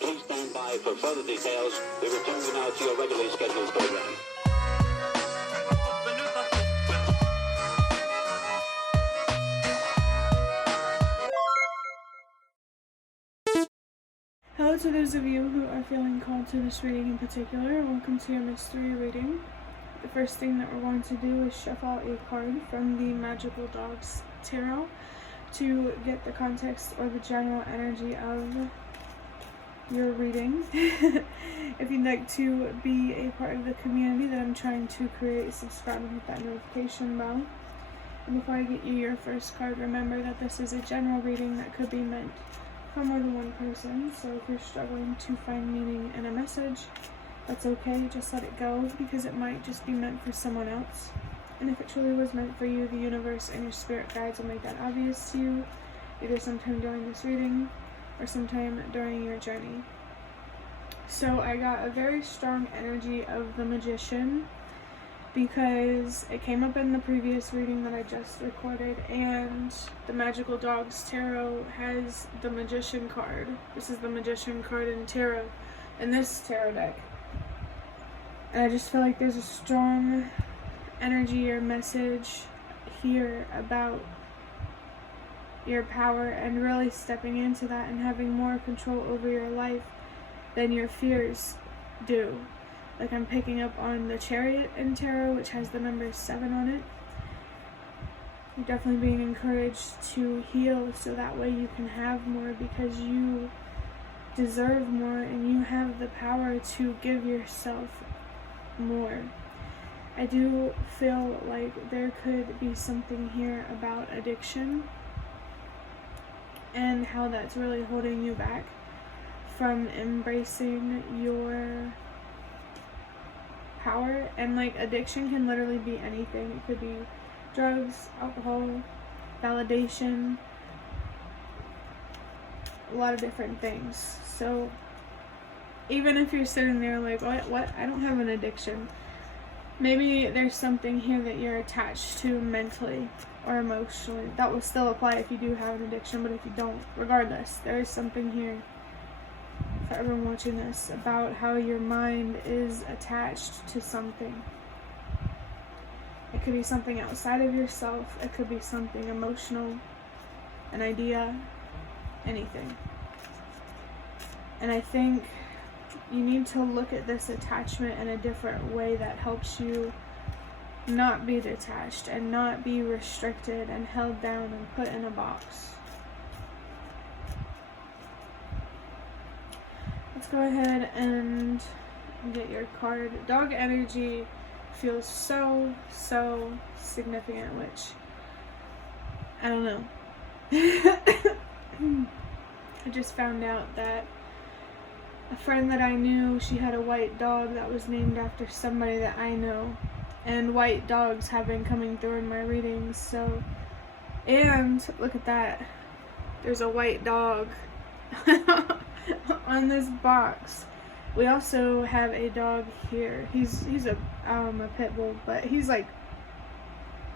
Please stand by for further details. We return you now to your regularly scheduled programming. Hello to those of you who are feeling called to this reading in particular. Welcome to your mystery reading. The first thing that we're going to do is shuffle a card from the Magical Dogs Tarot to get the context or the general energy of your reading. If you'd like to be a part of the community that I'm trying to create, subscribe and hit that notification bell. And before I get you your first card, remember that this is a general reading that could be meant for more than one person. So if you're struggling to find meaning in a message, that's okay, just let it go, because it might just be meant for someone else. And if it truly was meant for you, the universe and your spirit guides will make that obvious to you, either sometime during this reading or sometime during your journey. So I got a very strong energy of the Magician, because it came up in the previous reading that I just recorded, and the Magical Dogs Tarot has the Magician card. This is the Magician card in tarot, in this tarot deck. And I just feel like there's a strong energy or message here about your power and really stepping into that and having more control over your life than your fears do. Like, I'm picking up on the Chariot in tarot, which has the number 7 on it. You're definitely being encouraged to heal so that way you can have more, because you deserve more and you have the power to give yourself more. I do feel like there could be something here about addiction and how that's really holding you back from embracing your power. And like, addiction can literally be anything. It could be drugs, alcohol, validation, a lot of different things. So even if you're sitting there like, what? I don't have an addiction. Maybe there's something here that you're attached to mentally or emotionally. That will still apply if you do have an addiction, but if you don't, regardless, there is something here for everyone watching this about how your mind is attached to something. It could be something outside of yourself. It could be something emotional, an idea, anything. And I think you need to look at this attachment in a different way that helps you not be detached and not be restricted and held down and put in a box. Let's go ahead and get your card. Dog energy feels so significant, which I don't know. I just found out that a friend that I knew, she had a white dog that was named after somebody that I know. And white dogs have been coming through in my readings, so. And look at that. There's a white dog on this box. We also have a dog here. He's a pit bull, but he's like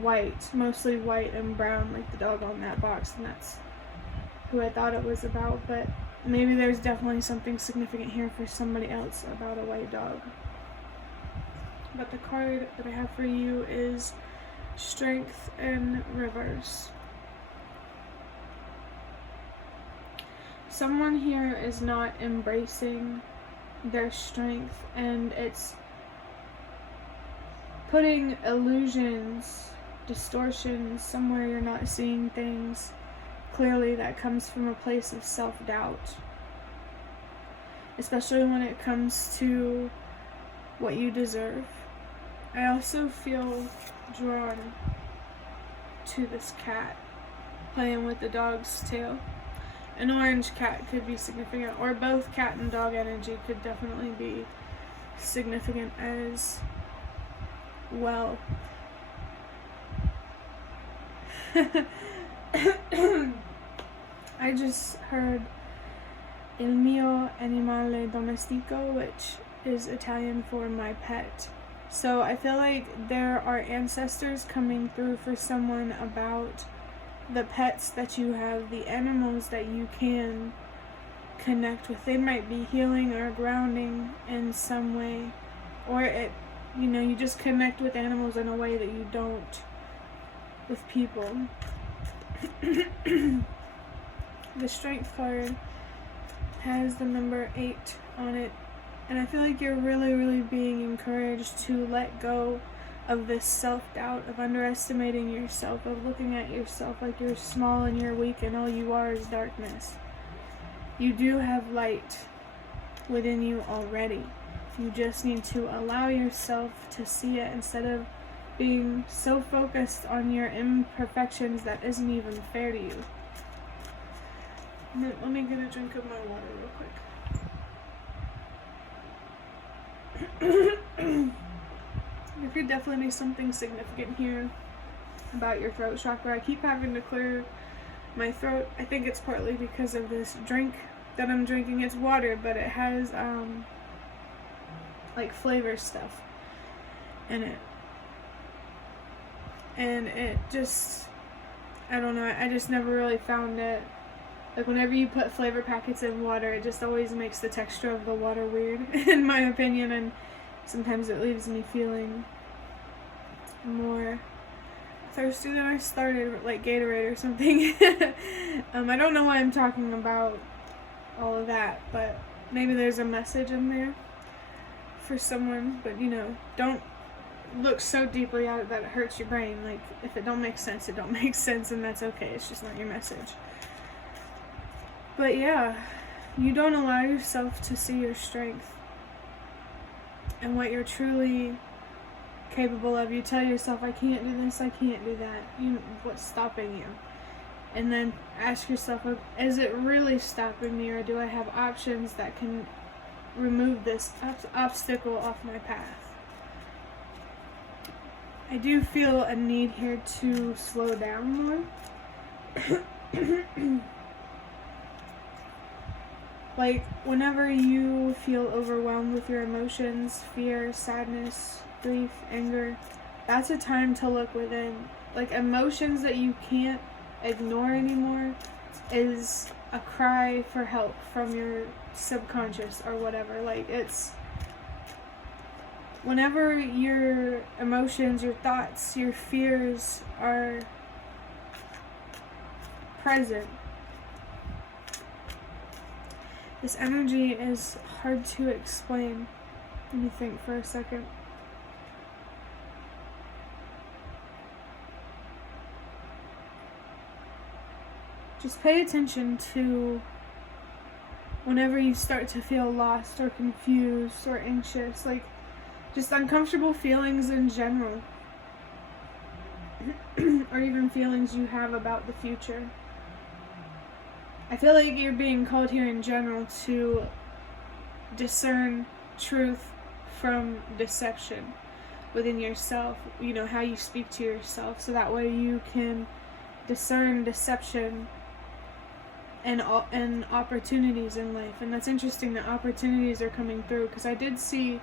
white, mostly white and brown, like the dog on that box, and that's who I thought it was about. But maybe there's definitely something significant here for somebody else about a white dog. But the card that I have for you is Strength in Reverse. Someone here is not embracing their strength, and it's putting illusions, distortions, somewhere you're not seeing things clearly. That comes from a place of self-doubt, especially when it comes to what you deserve. I also feel drawn to this cat playing with the dog's tail. An orange cat could be significant, or both cat and dog energy could definitely be significant as well. I just heard Il mio animale domestico, which is Italian for my pet. So I feel like there are ancestors coming through for someone about the pets that you have, the animals that you can connect with. They might be healing or grounding in some way, or you just connect with animals in a way that you don't with people. The Strength card has the number 8 on it, and I feel like you're really, really being encouraged to let go of this self-doubt, of underestimating yourself, of looking at yourself like you're small and you're weak and all you are is darkness. You do have light within you already. You just need to allow yourself to see it instead of being so focused on your imperfections that isn't even fair to you. Let me get a drink of my water real quick. There could definitely be something significant here about your throat chakra. I keep having to clear my throat. I think it's partly because of this drink that I'm drinking. It's water, but it has like flavor stuff in it. And it just, I don't know, I just never really found it. Like whenever you put flavor packets in water, it just always makes the texture of the water weird, in my opinion, and sometimes it leaves me feeling more thirsty than I started, like Gatorade or something. I don't know why I'm talking about all of that, but maybe there's a message in there for someone. But don't look so deeply at it that it hurts your brain. Like, if it don't make sense, it don't make sense, and that's okay. It's just not your message. But yeah, you don't allow yourself to see your strength and what you're truly capable of. You tell yourself, I can't do this, I can't do that. What's stopping you? And then ask yourself, is it really stopping me, or do I have options that can remove this obstacle off my path? I do feel a need here to slow down more. Like, whenever you feel overwhelmed with your emotions, fear, sadness, grief, anger, that's a time to look within. Like, emotions that you can't ignore anymore is a cry for help from your subconscious or whatever. Like, it's whenever your emotions, your thoughts, your fears are present, this energy is hard to explain. Let me think for a second. Just pay attention to whenever you start to feel lost or confused or anxious, like just uncomfortable feelings in general, or even feelings you have about the future. I feel like you're being called here in general to discern truth from deception within yourself, how you speak to yourself, so that way you can discern deception and opportunities in life. And that's interesting that opportunities are coming through, because I did see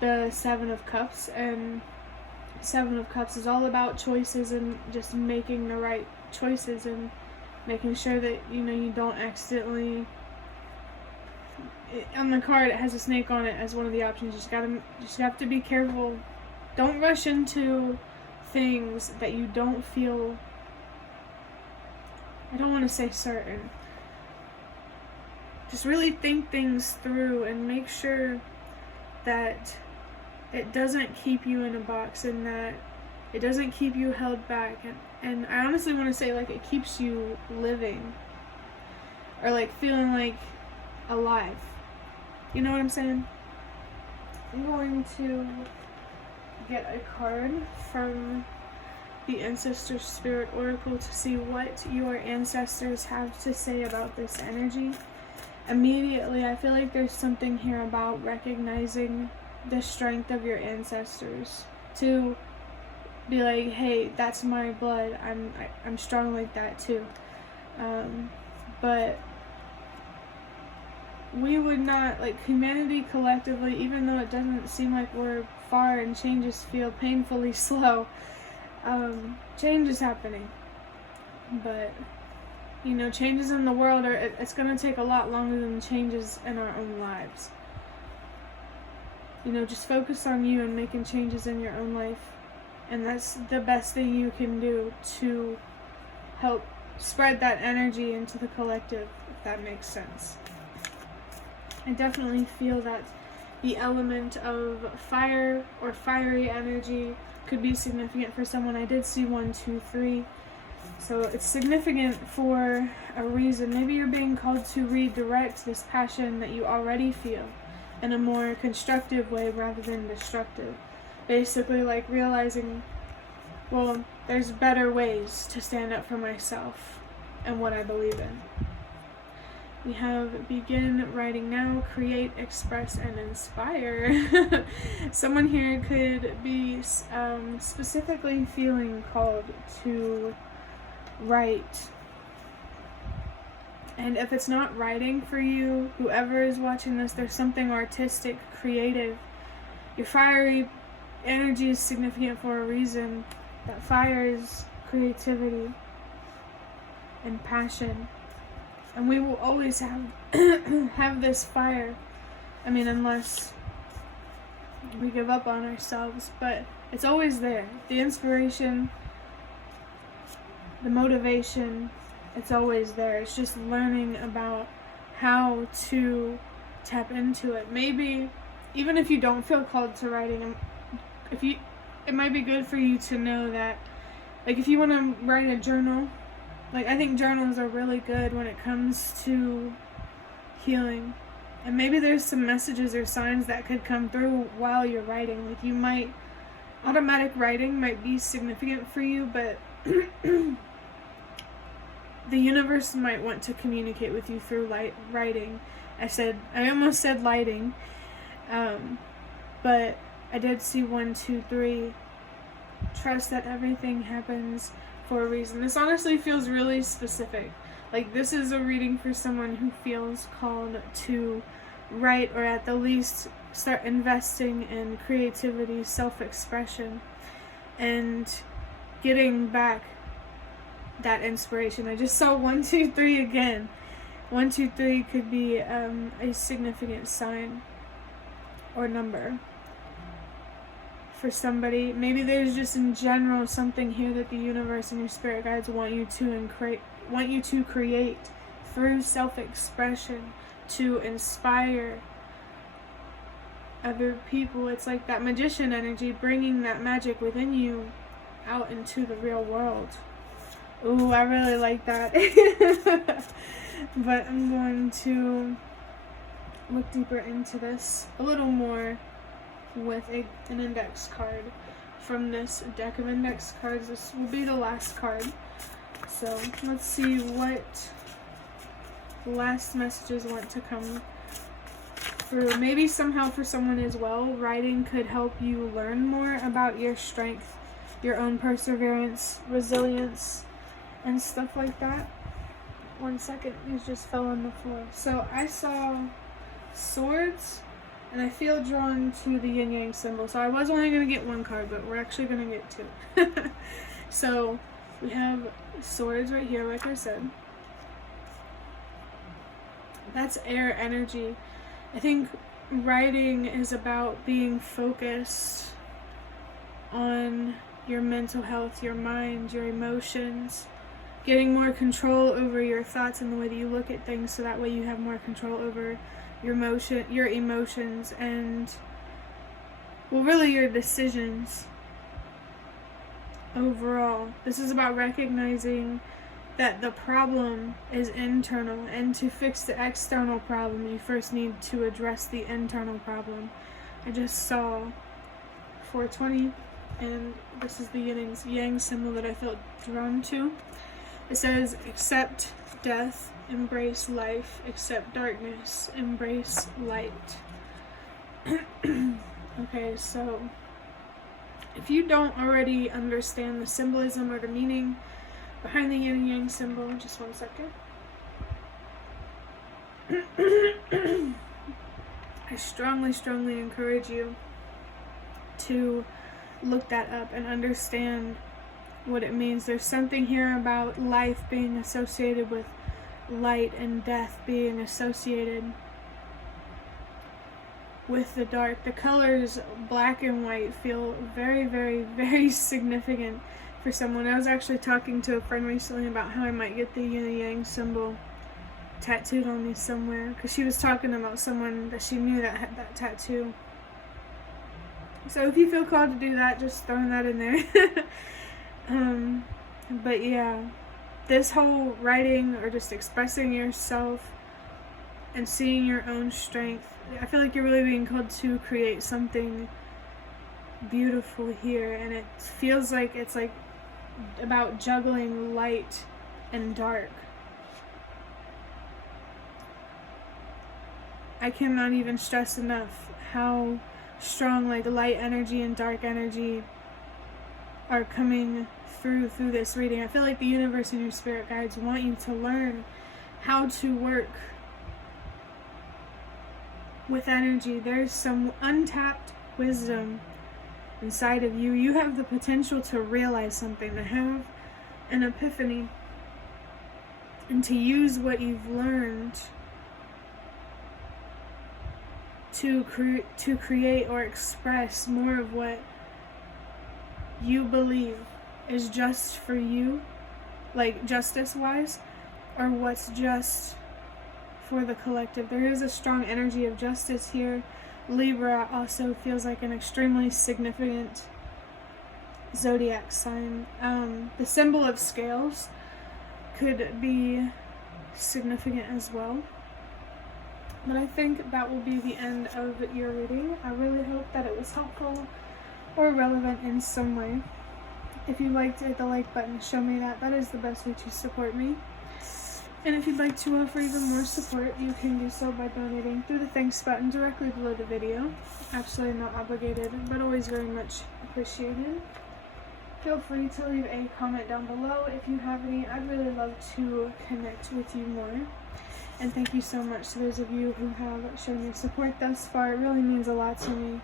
the 7 of Cups, and 7 of Cups is all about choices and just making the right choices and making sure that you don't accidentally. On the card, it has a snake on it as one of the options. You just have to be careful. Don't rush into things that you don't feel, I don't want to say certain. Just really think things through and make sure that it doesn't keep you in a box, and that it doesn't keep you held back. And I honestly want to say, like, it keeps you living, or like feeling like alive. You know what I'm saying? I'm going to get a card from the Ancestor Spirit Oracle to see what your ancestors have to say about this energy. Immediately, I feel like there's something here about recognizing the strength of your ancestors, to be like, hey, that's my blood, I'm strong like that too. But we would not, like, humanity collectively, even though it doesn't seem like we're far and changes feel painfully slow, change is happening. But You know, changes in the world it's going to take a lot longer than changes in our own lives. You know, just focus on you and making changes in your own life. And that's the best thing you can do to help spread that energy into the collective, if that makes sense. I definitely feel that the element of fire or fiery energy could be significant for someone. I did see 1, 2, 3. So it's significant for a reason. Maybe you're being called to redirect this passion that you already feel in a more constructive way rather than destructive. Basically, like realizing, well, there's better ways to stand up for myself and what I believe in. We have begin writing now, create, express, and inspire. Someone here could be specifically feeling called to write. And if it's not writing for you, whoever is watching this, there's something artistic, creative. Your fiery energy is significant for a reason. That fire is creativity and passion. And we will always have have this fire. I mean, unless we give up on ourselves, but it's always there. The inspiration, the motivation, it's always there. It's just learning about how to tap into it. Maybe even if you don't feel called to writing, it might be good for you to know that, like, if you want to write a journal, like, I think journals are really good when it comes to healing. And maybe there's some messages or signs that could come through while you're writing. Like, you might, automatic writing might be significant for you, but the universe might want to communicate with you through writing. I almost said lighting, but I did see 1, 2, 3. Trust that everything happens for a reason. This honestly feels really specific. Like, this is a reading for someone who feels called to write, or at the least start investing in creativity, self-expression, and getting back that inspiration. I just saw 1, 2, 3 again. 1, 2, 3 could be a significant sign or number for somebody. Maybe there's just in general something here that the universe and your spirit guides want you to create through self-expression to inspire other people. It's like that magician energy, bringing that magic within you out into the real world. Ooh, I really like that. But I'm going to look deeper into this a little more with an index card from this deck of index cards. This will be the last card. So let's see what last messages want to come through. Maybe somehow for someone as well, writing could help you learn more about your strength, your own perseverance, resilience, and stuff like that. 1 second, these just fell on the floor. So I saw swords, and I feel drawn to the yin yang symbol. So I was only going to get 1 card, but we're actually going to get 2. So we have swords right here, like I said. That's air energy. I think writing is about being focused on your mental health, your mind, your emotions, getting more control over your thoughts and the way that you look at things, so that way you have more control over your emotions, and, well, really your decisions overall. This is about recognizing that the problem is internal, and to fix the external problem, you first need to address the internal problem. I just saw 420, and this is the yin yang symbol that I felt drawn to. It says, accept death, embrace life, accept darkness, embrace light. Okay, so if you don't already understand the symbolism or the meaning behind the yin and yang symbol, just 1 second. I strongly encourage you to look that up and understand what it means. There's something here about life being associated with light and death being associated with the dark. The colors black and white feel very, very, very significant for someone. I was actually talking to a friend recently about how I might get the yin and yang symbol tattooed on me somewhere, because she was talking about someone that she knew that had that tattoo. So if you feel called to do that, just throwing that in there. But yeah, this whole writing or just expressing yourself and seeing your own strength, I feel like you're really being called to create something beautiful here, and it feels like it's like about juggling light and dark. I cannot even stress enough how strong like light energy and dark energy are coming through this reading. I feel like the universe and your spirit guides want you to learn how to work with energy. There's some untapped wisdom inside of you. You have the potential to realize something, to have an epiphany, and to use what you've learned to create or express more of what you believe is just for you, like justice-wise, or what's just for the collective. There is a strong energy of justice here. Libra also feels like an extremely significant zodiac sign. The symbol of scales could be significant as well. But I think that will be the end of your reading. I really hope that it was helpful or relevant in some way. If you liked it, the like button, show me that. That is the best way to support me. And if you'd like to offer even more support, you can do so by donating through the thanks button directly below the video. Absolutely not obligated, but always very much appreciated. Feel free to leave a comment down below if you have any. I'd really love to connect with you more. And thank you so much to those of you who have shown your support thus far. It really means a lot to me,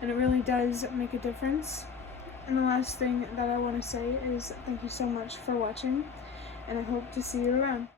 and it really does make a difference. And the last thing that I want to say is thank you so much for watching, and I hope to see you around.